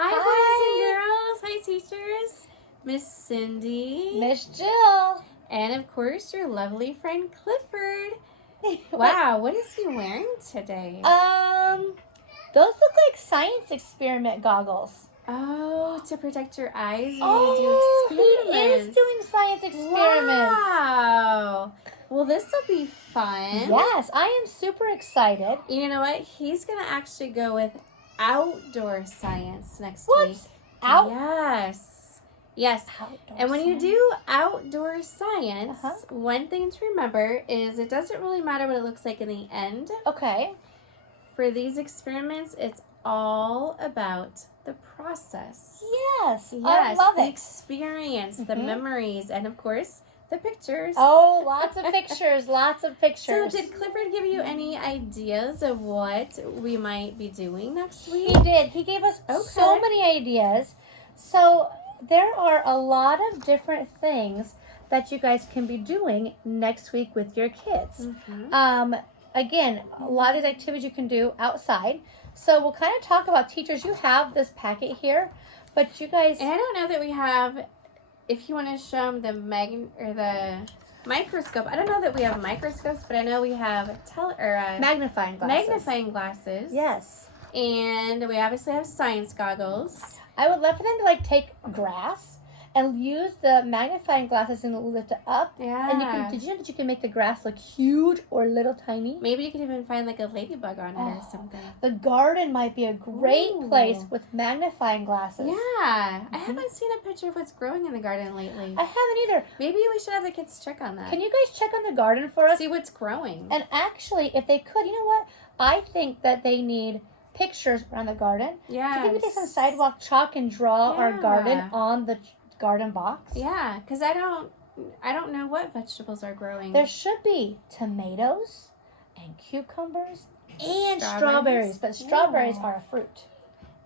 Hi, boys and girls. Hi, teachers. Miss Cindy. Miss Jill. And, of course, your lovely friend Clifford. Wow, what is he wearing today? Those look like science experiment goggles. Oh, to protect your eyes when Oh, you do experiments. he is doing science experiments. Wow. Well, this will be fun. Yes, I am super excited. You know what? He's going to actually go with outdoor science next week. Yes. Outdoor And when you science. do outdoor science, one thing to remember is it doesn't really matter what it looks like in the end. Okay. For these experiments, it's all about the process. Yes, I love the it. experience, the memories, and of course, the pictures. Oh, lots of pictures, lots of pictures. So did Clifford give you any ideas of what we might be doing next week? He did. He gave us so many ideas. So there are a lot of different things that you guys can be doing next week with your kids. Again, a lot of these activities you can do outside. So we'll kind of talk about teachers. You have this packet here, but you guys... And I don't know that we have, if you want to show them the microscope. I don't know that we have microscopes, but I know we have magnifying glasses. Magnifying glasses. Yes. And we obviously have science goggles. I would love for them to take grass and use the magnifying glasses and lift it up. Yeah. And did you know that you can make the grass look huge or little tiny? Maybe you could even find like a ladybug on it or something. The garden might be a great place with magnifying glasses. Yeah. I haven't seen a picture of what's growing in the garden lately. I haven't either. Maybe we should have the kids check on that. Can you guys check on the garden for us? See what's growing. And actually, if they could, you know what? I think that they need pictures around the garden. Yeah. Maybe take some sidewalk chalk and draw our garden on the garden box. Yeah, because I don't know what vegetables are growing. There should be tomatoes and cucumbers and strawberries, but strawberries are a fruit.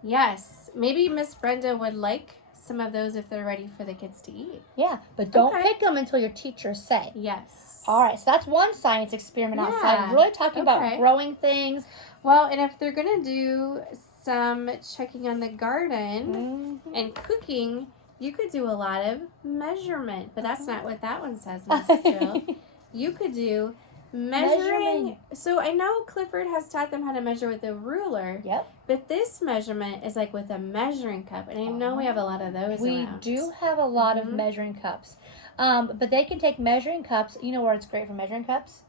Yes, maybe Miss Brenda would like some of those if they're ready for the kids to eat. Yeah, but don't pick them until your teachers say. Yes. All right, so that's one science experiment outside. Really talking about growing things. Well, and if they're going to do some checking on the garden and cooking, you could do a lot of measurement, but that's not what that one says, Miss Jill. You could do measuring. So I know Clifford has taught them how to measure with a ruler. Yep. But this measurement is like with a measuring cup, and I know we have a lot of those We around. do have a lot of measuring cups. But they can take measuring cups. You know where it's great for measuring cups?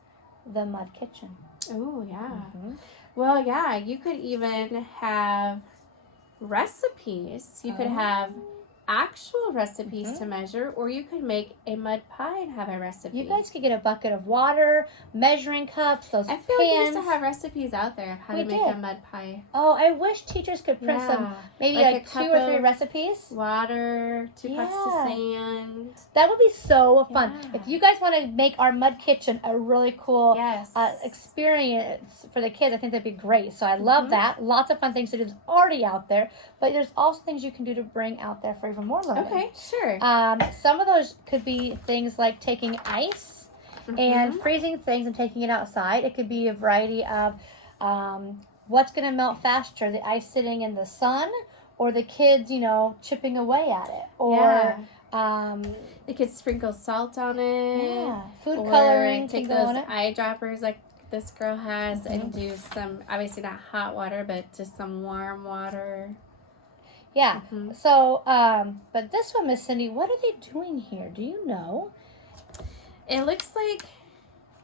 The mud kitchen. Oh, yeah. Well, yeah, you could even have recipes. You could have actual recipes to measure, or you could make a mud pie and have a recipe. You guys could get a bucket of water, measuring cups, those I feel pans. like we used to have recipes out there of how to make a mud pie. Oh, I wish teachers could print some, maybe like 2 or 3 recipes. Water, 2 cups of sand. That would be so fun. If you guys want to make our mud kitchen a really cool experience for the kids, I think that'd be great. So I love that. Lots of fun things to do that's already out there, but there's also things you can do to bring out there for even more learning. Okay, sure. Some of those could be things like taking ice and freezing things and taking it outside. It could be a variety of what's going to melt faster, the ice sitting in the sun or the kids, chipping away at it. Or they could sprinkle salt on it. Yeah, food coloring. Take those eyedroppers like this girl has and do some, obviously not hot water, but just some warm water. Yeah. So, but this one, Miss Cindy, what are they doing here? Do you know? It looks like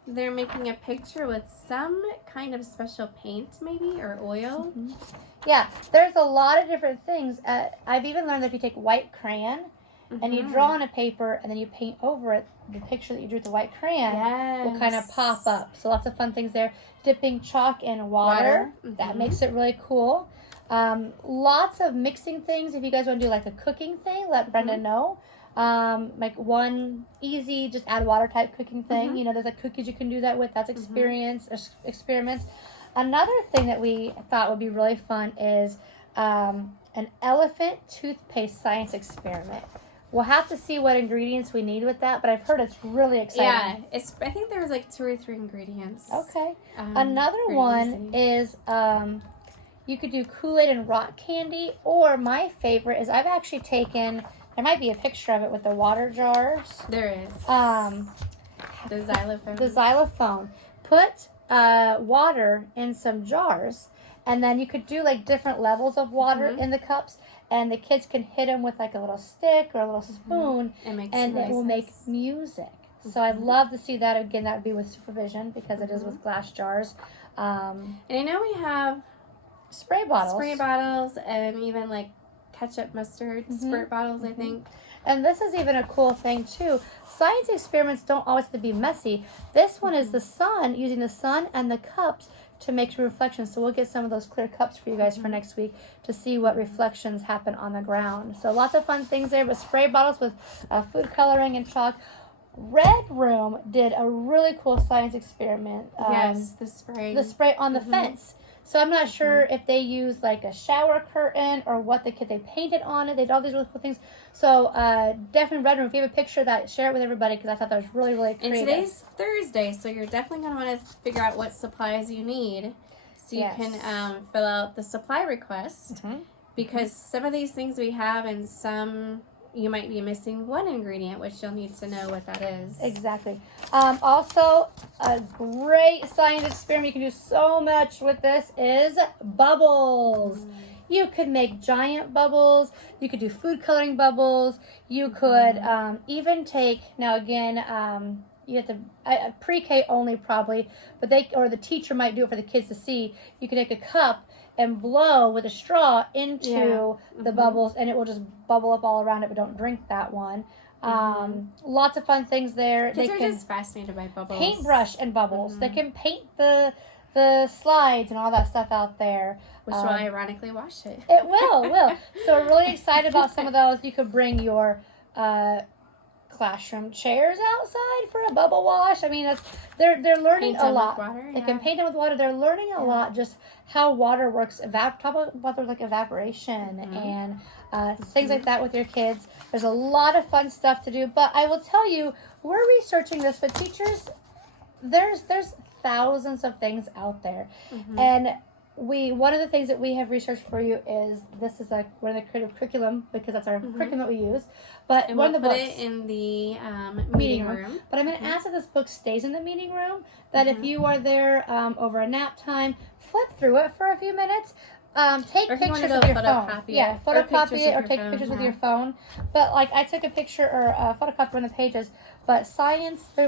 they're making a picture with some kind of special paint, maybe, or oil. Yeah, there's a lot of different things. I've even learned that if you take white crayon and you draw on a paper and then you paint over it, the picture that you drew with the white crayon will kind of pop up. So lots of fun things there. Dipping chalk in water. That makes it really cool. Lots of mixing things. If you guys want to do like a cooking thing, let Brenda know. Like one easy, just add water type cooking thing. There's like cookies you can do that with. That's experiments. Another thing that we thought would be really fun is an elephant toothpaste science experiment. We'll have to see what ingredients we need with that, but I've heard it's really exciting. Yeah, I think there was like 2 or 3 ingredients. Okay. Another one is You could do Kool-Aid and rock candy, or my favorite is I've actually taken, there might be a picture of it with the water jars. There is. The xylophone. The xylophone. Put water in some jars, and then you could do like different levels of water in the cups, and the kids can hit them with like a little stick or a little spoon, and it will make music. So I'd love to see that. Again, that would be with supervision because it is with glass jars. And I know we have spray bottles, and even like ketchup, mustard, squirt bottles, I think. And this is even a cool thing too. Science experiments don't always have to be messy. This one is the sun, using the sun and the cups to make reflections. So we'll get some of those clear cups for you guys for next week to see what reflections happen on the ground. So lots of fun things there, but spray bottles with food coloring and chalk. Red Room did a really cool science experiment. Yes, the spray on the fence. So I'm not sure if they used like a shower curtain or what they painted on it. They did all these really cool things. So definitely Red Room, if you have a picture of that, share it with everybody because I thought that was really, really creative. And today's Thursday, so you're definitely going to want to figure out what supplies you need so you can fill out the supply request because some of these things we have and some you might be missing one ingredient, which you'll need to know what that is. Exactly. Also, a great science experiment, you can do so much with this, is bubbles. You could make giant bubbles. You could do food coloring bubbles. You could even take, now again, you have to, pre-K only probably, but the teacher might do it for the kids to see. You could take a cup and blow with a straw into the bubbles, and it will just bubble up all around it, but don't drink that one. Lots of fun things there. Kids are just fascinated by bubbles. Paintbrush and bubbles. They can paint the slides and all that stuff out there. Which will ironically wash it. It will. So we're really excited about some of those. You could bring your classroom chairs outside for a bubble wash. I mean, they're learning a lot. Water, they can paint them with water. They're learning a lot just how water works. Talk about like evaporation and things like that with your kids. There's a lot of fun stuff to do. But I will tell you, we're researching this, but teachers, there's thousands of things out there, and one of the things that we have researched for you is this is like one of the creative curriculum because that's our curriculum that we use. But one of the books it in the meeting room. But I'm going to ask that this book stays in the meeting room. That if you are there over a nap time, flip through it for a few minutes. Take pictures with your phone. Yeah, photocopy it or take pictures with your phone. But like I took a picture or photocopy one of the pages. But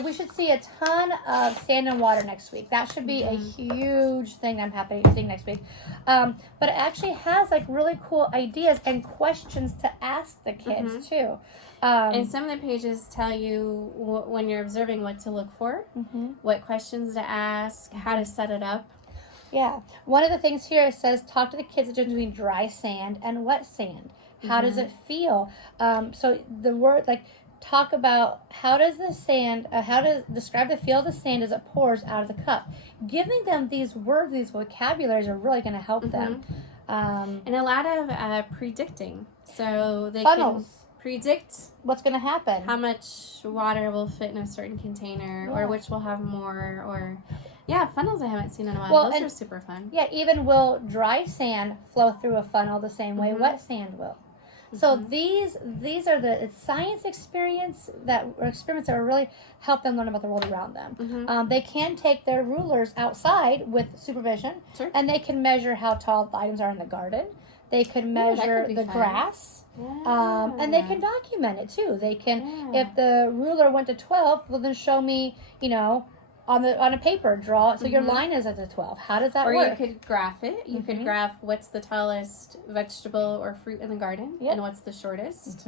we should see a ton of sand and water next week. That should be a huge thing I'm happy seeing next week. But it actually has like really cool ideas and questions to ask the kids too. And some of the pages tell you when you're observing what to look for, what questions to ask, how to set it up. Yeah. One of the things here it says talk to the kids between dry sand and wet sand. How does it feel? So the word like talk about how does the sand, describe the feel of the sand as it pours out of the cup. Giving them these words, these vocabularies are really going to help them. And a lot of predicting. So they funnels. Can predict what's going to happen. How much water will fit in a certain container or which will have more or... Yeah, funnels I haven't seen in a while. Those are super fun. Yeah, even will dry sand flow through a funnel the same way wet sand will. So these are the science experiments that will really help them learn about the world around them. They can take their rulers outside with supervision, and they can measure how tall the items are in the garden. They can measure the grass, and they can document it too. They can, if the ruler went to 12, well then show me, on a paper, draw it so your line is at the 12. How does that work? Or you could graph it. You could graph what's the tallest vegetable or fruit in the garden and what's the shortest.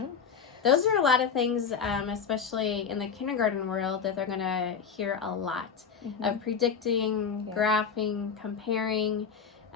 Those are a lot of things, especially in the kindergarten world, that they're going to hear a lot of predicting, graphing, comparing.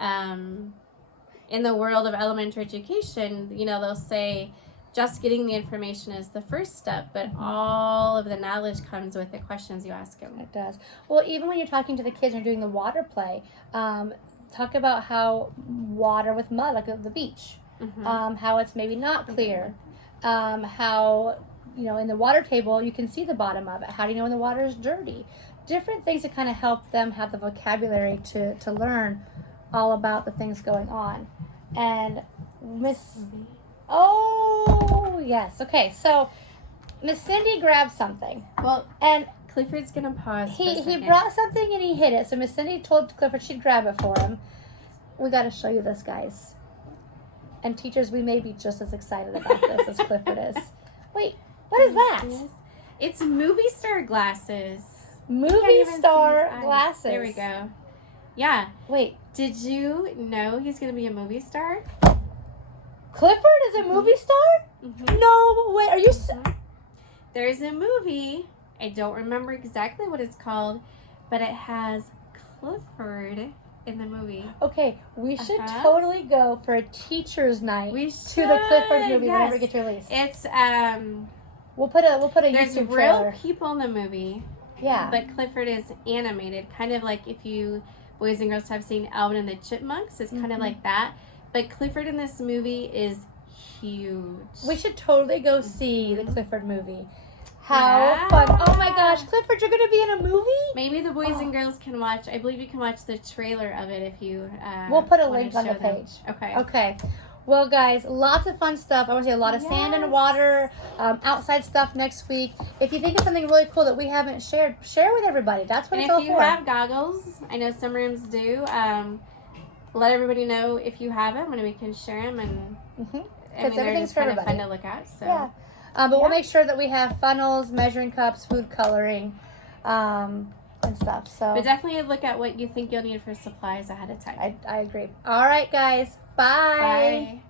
In the world of elementary education, they'll say, just getting the information is the first step, but all of the knowledge comes with the questions you ask them. It does. Well, even when you're talking to the kids and you're doing the water play, talk about how water with mud, like the beach, how it's maybe not clear, how, in the water table, you can see the bottom of it. How do you know when the water is dirty? Different things to kind of help them have the vocabulary to learn all about the things going on. And oh, yes. Okay, so Miss Cindy grabbed something. Well, and Clifford's going to pause. He brought something and he hid it. So Miss Cindy told Clifford she'd grab it for him. We got to show you this, guys. And teachers, we may be just as excited about this as Clifford is. Wait, what is that? It's movie star glasses. Movie star glasses. There we go. Yeah. Wait. Did you know he's going to be a movie star? Clifford is a movie star? Mm-hmm. No way. Are you... There's a movie. I don't remember exactly what it's called, but it has Clifford in the movie. Okay, we should totally go for a teacher's night to the Clifford movie whenever it gets released. It's we'll put a there's YouTube real trailer. people in the movie. Yeah. But Clifford is animated, kind of like if you boys and girls have seen Alvin and the Chipmunks. It's kind of like that. But Clifford in this movie is huge. We should totally go see the Clifford movie. How fun. Oh my gosh, Clifford, you're going to be in a movie? Maybe the boys and girls can watch. I believe you can watch the trailer of it if you we'll put a link on the page. Okay. Okay. Well, guys, lots of fun stuff. I want to see a lot of sand and water, outside stuff next week. If you think of something really cool that we haven't shared, share with everybody. That's what it's all for. And if you have goggles, I know some rooms do, let everybody know if you have them and we can share them. And I mean, they're just kind of fun to look at. So. Yeah. But we'll make sure that we have funnels, measuring cups, food coloring, and stuff. So, but definitely look at what you think you'll need for supplies ahead of time. I agree. All right, guys. Bye. Bye.